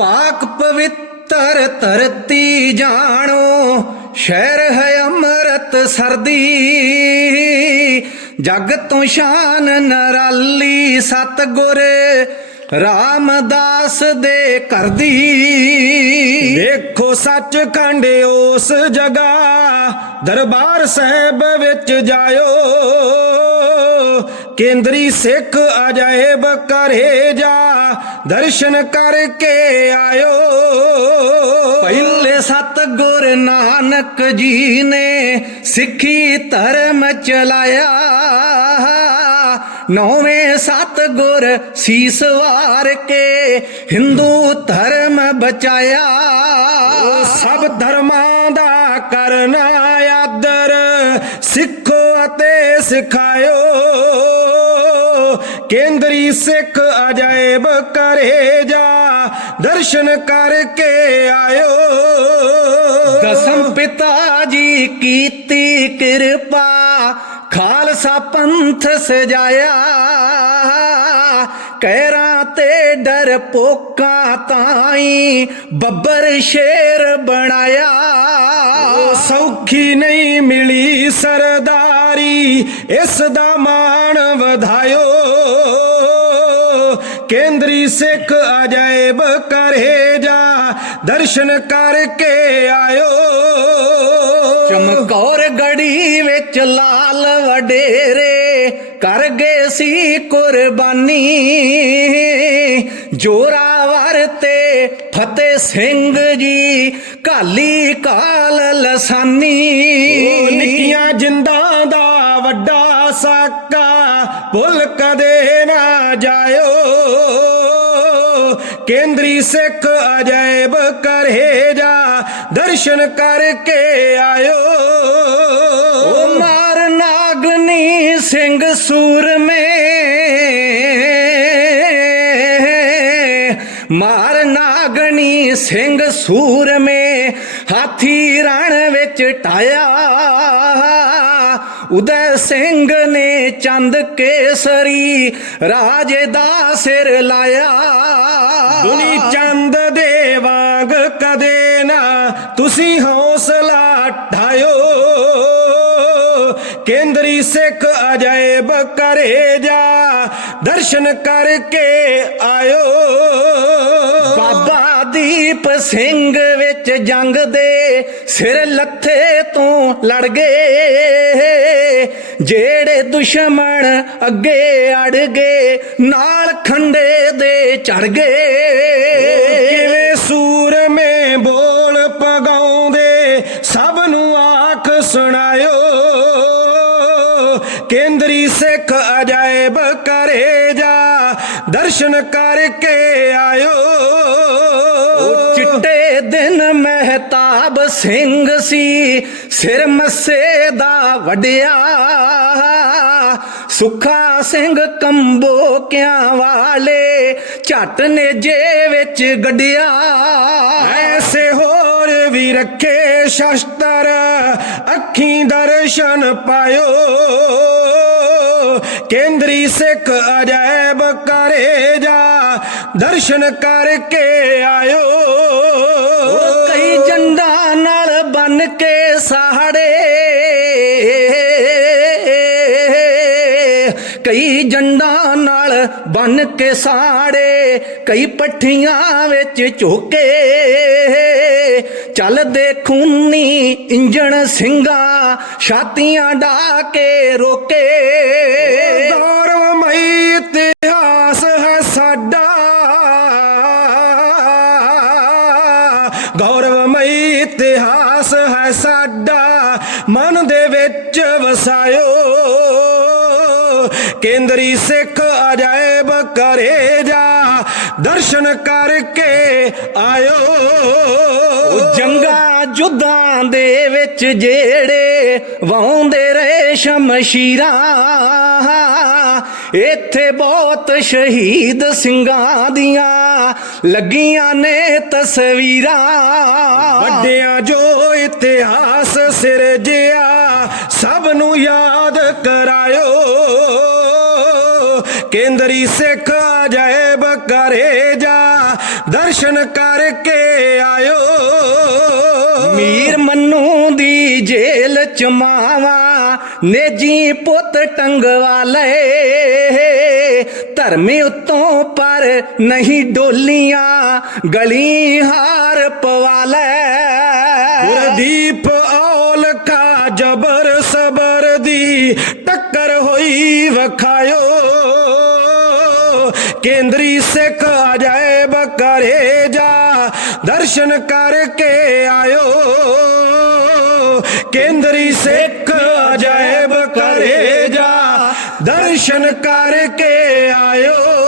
ਪਾਕ ਪਵਿੱਤਰ ਧਰਤੀ ਜਾਣੋ, ਸ਼ਹਿਰ ਹੈ ਅੰਮ੍ਰਿਤ ਸਰਦੀ। ਜਗ ਤੋਂ ਸ਼ਾਨ ਨਰਾਲੀ ਸਤਗੁਰ ਰਾਮਦਾਸ ਦੇ ਕਰਦੀ ਦੀ। ਵੇਖੋ ਸੱਚ ਖੰਡ ਉਸ ਜਗਾ ਦਰਬਾਰ ਸਾਹਿਬ ਵਿੱਚ ਜਾਇਓ। ਕੇਂਦਰੀ ਸਿੱਖ ਅਜਾਇਬ ਕਰੇ ਜਾ। ਦਰਸ਼ਨ ਕਰਕੇ ਆਇਓ। ਪਹਿਲੇ ਸਤਗੁਰ ਨਾਨਕ ਜੀ ਨੇ ਸਿੱਖੀ ਧਰਮ ਚਲਾਇਆ। ਨੌਵੇਂ ਸਤਗੁਰ ਸੀਸ ਵਾਰ ਕੇ ਹਿੰਦੂ ਧਰਮ ਬਚਾਇਆ। ਸਭ ਧਰਮਾਂ ਦਾ ਕਰਨਾ ਆਦਰ ਸਿੱਖੋ ਅਤੇ ਸਿਖਾਇਓ। ਕੇਂਦਰੀ ਸਿੱਖ ਅਜਾਇਬ ਕਰੇ ਜਾ ਦਰਸ਼ਨ ਕਰਕੇ ਆਇਓ। ਦਸਮ ਪਿਤਾ ਜੀ ਕੀਤੀ ਕਿਰਪਾ ਖਾਲਸਾ ਪੰਥ ਸਜਾਇਆ। ਕਹਿਰਾਂ ਤੇ ਡਰ ਪੋਕਾ ਤਾਈ ਬੱਬਰ ਸ਼ੇਰ ਬਣਾਇਆ। ਸੌਖੀ ਨਹੀਂ ਮਿਲੀ ਸਰਦਾਰੀ ਇਸ ਦਾ ਮਾਣ ਵਧਾਇਓ। ਕੇਂਦਰੀ ਸਿੱਖ ਅਜਾਇਬ ਕਰੇ ਜਾ ਦਰਸ਼ਨ ਕਰਕੇ ਆਇਓ। ਚਮਕੌਰ ਗੜੀ ਵਿੱਚ ਲਾਲ ਵਡੇਰੇ ਕਰ ਗਏ ਸੀ ਕੁਰਬਾਨੀ। ਜੋਰਾਵਰ ਤੇ ਫਤਿਹ ਸਿੰਘ ਜੀ ਕਾਲੀ ਕਾਲ ਲਸਾਨੀ। ਨਿੱਕੀਆਂ ਜਿੰਦਾਂ ਦਾ ਵੱਡਾ ਸਾਕਾ ਭੁੱਲ ਕੇਂਦਰੀ ਸਿੱਖ ਅਜਾਇਬ ਕਰੇ ਜਾ ਦਰਸ਼ਨ ਕਰਕੇ ਆਇਓ। ਉਹ ਮਾਰ ਨਾਗਨੀ ਸਿੰਘ ਸੂਰਮੇ, ਮਾਰ ਨਾਗਣੀ ਸਿੰਘ ਸੂਰਮੇ, ਹਾਥੀ ਰਣ ਵਿੱਚ ਟਾਇਆ। ਉਦੈ ਸਿੰਘ ਨੇ ਚੰਦ ਕੇਸਰੀ ਰਾਜੇ ਦਾ ਸਿਰ ਲਾਇਆ। ਦੁਨੀ ਚੰਦ ਦੇ ਵਾਂਗ ਕਦੇ ਨਾ ਤੁਸੀਂ ਹੌਸਲਾ ਢਾਇਓ ਕੇਂਦਰੀ ਸਿੱਖ ਅਜਾਇਬ ਕਰੇ ਜਾ ਦਰਸ਼ਨ ਕਰਕੇ ਆਇਓ। ਬਾਬਾ ਦੀਪ ਸਿੰਘ ਵਿੱਚ ਜੰਗ ਦੇ ਸਿਰ ਲੱਥੇ ਤੋਂ ਲੜ ਗਏ। ਜਿਹੜੇ ਦੁਸ਼ਮਣ ਅੱਗੇ ਅੜ ਗਏ, ਨਾਲ ਖੰਡੇ ਦੇ ਚੜ ਗਏ। ਕਿਵੇਂ ਸੂਰਮੇ ਬੋਲ ਪਗਾਉਂਦੇ ਸਭ ਨੂੰ ਆਖ ਸੁਣਾਇਓ। ਕੇਂਦਰੀ ਸਿੱਖ ਅਜਾਇਬ ਕਰੇ ਜਾ, ਦਰਸ਼ਨ ਕਰਕੇ ਆਇਓ। ਚਿੱਟੇ ਦਿਨ ਮਹਿਤਾਬ ਸਿੰਘ ਸੀ, ਸਿਰ ਮੱਸੇ ਦਾ ਵਡਿਆ ਸੁਖਾ ਸਿੰਘ ਕੰਬੋਕਿਆਂ ਵਾਲੇ, ਝੱਟ ਨੇਜੇ ਵਿੱਚ ਗੱਡਿਆ। ਐਸੇ ਹੋਰ ਵੀ ਰੱਖੇ ਸ਼ਸਤਰ, ਅੱਖੀਂ ਦਰਸ਼ਨ ਪਾਇਓ। ਕੇਂਦਰੀ ਸਿੱਖ ਅਜਾਇਬ ਕਰੇ ਜਾ ਦਰਸ਼ਨ ਕਰਕੇ ਆਇਓ। ਕਈ ਜੰਡਾਂ ਨਾਲ ਬੰਨ ਕੇ ਸਾੜੇ, ਕਈ ਪੱਠੀਆਂ ਵਿੱਚ ਝੋਕੇ। ਚੱਲਦੇ ਖੂਨੀ ਇੰਜਣ ਸਿੰਘਾਂ ਛਾਤੀਆਂ ਢਾ ਕੇ ਰੋਕੇ ਗੌਰਵਮਈ ਇਤਿਹਾਸ ਹੈ ਸਾਡਾ। ਗੌਰਵਮਈ ਇਤਿਹਾਸ ਹੈ ਸਾਡਾ। ਮਨ ਦੇ ਵਿੱਚ ਵਸਾਇਓ। ਕੇਂਦਰੀ ਸਿੱਖ ਅਜਾਇਬ ਕਰੇ ਜਾ ਦਰਸ਼ਨ ਕਰਕੇ ਆਇਓ। ਜੰਗਾਂ ਜੁੱਦਾਂ ਦੇ ਵਿੱਚ ਜਿਹੜੇ ਵਾਉਂਦੇ ਰਹੇ ਸ਼ਮਸ਼ੀਰਾਂ ਇੱਥੇ ਬਹੁਤ ਸ਼ਹੀਦ ਸਿੰਘਾਂ ਦੀਆਂ ਲੱਗੀਆਂ ਨੇ ਤਸਵੀਰਾਂ। ਵੱਡਿਆਂ ਜੋ ਇਤਿਹਾਸ ਸਿਰਜਿਆ ਸਭ ਨੂੰ ਯਾਦ ਕਰਾਇਓ। ਕੇਂਦਰੀ ਸਿੱਖ ਅਜਾਇਬ ਕਰੇ ਜਾ, ਦਰਸ਼ਨ ਕਰਕੇ ਆਇਓ। ਮੀਰ ਮੰਨੂ ਦੀ ਜੇਲ ਚ ਮਾਵਾ, ਨੇਜੀ ਪੁੱਤ ਟੰਗਵਾ ਲਏ। ਧਰਮੀ ਉਤੋਂ ਪਰ ਨਹੀਂ ਡੋਲੀਆਂ, ਗਲੀ ਹਾਰ ਪਵਾ ਲੈ ਕੇਂਦਰੀ ਸਿੱਖ ਅਜਾਇਬ ਕਰੇ ਜਾ, ਦਰਸ਼ਨ ਕਰਕੇ ਆਇਓ। ਕੇਂਦਰੀ ਸਿੱਖ ਅਜਾਇਬ ਕਰੇ ਜਾ, ਦਰਸ਼ਨ ਕਰਕੇ ਆਇਓ।